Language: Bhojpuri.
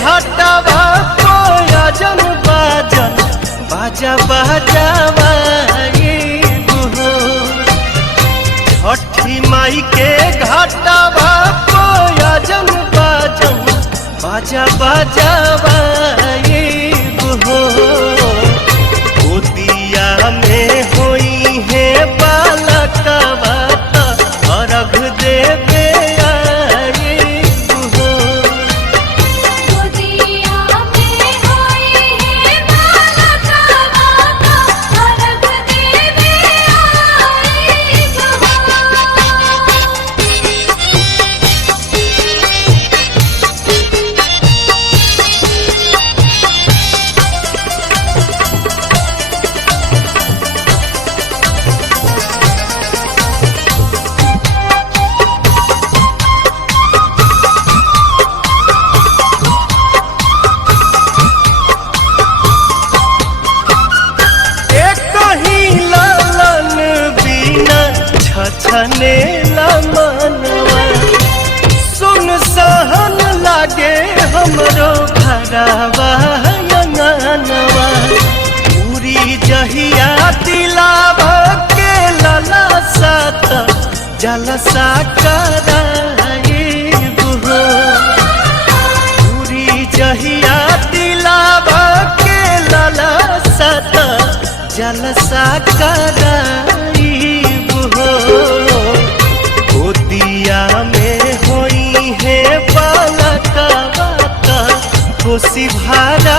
घाटवा कोयजन बाजन बाजा बाजावा छठी माई के घाटवा कोयजन बाजन बाजा बाजावा गोदिया में होई है बालकवा अर्घ देवे छने मनवा सुन सहन लागे हमरो घरवा अंगनवा पूरी जहिया दिलावा के लला सात जलसा कराइब हो पूरी जहिया दिलावा के लला सात जलसा कराइब हो गोदिया में होई है बालकवा कोसी भारा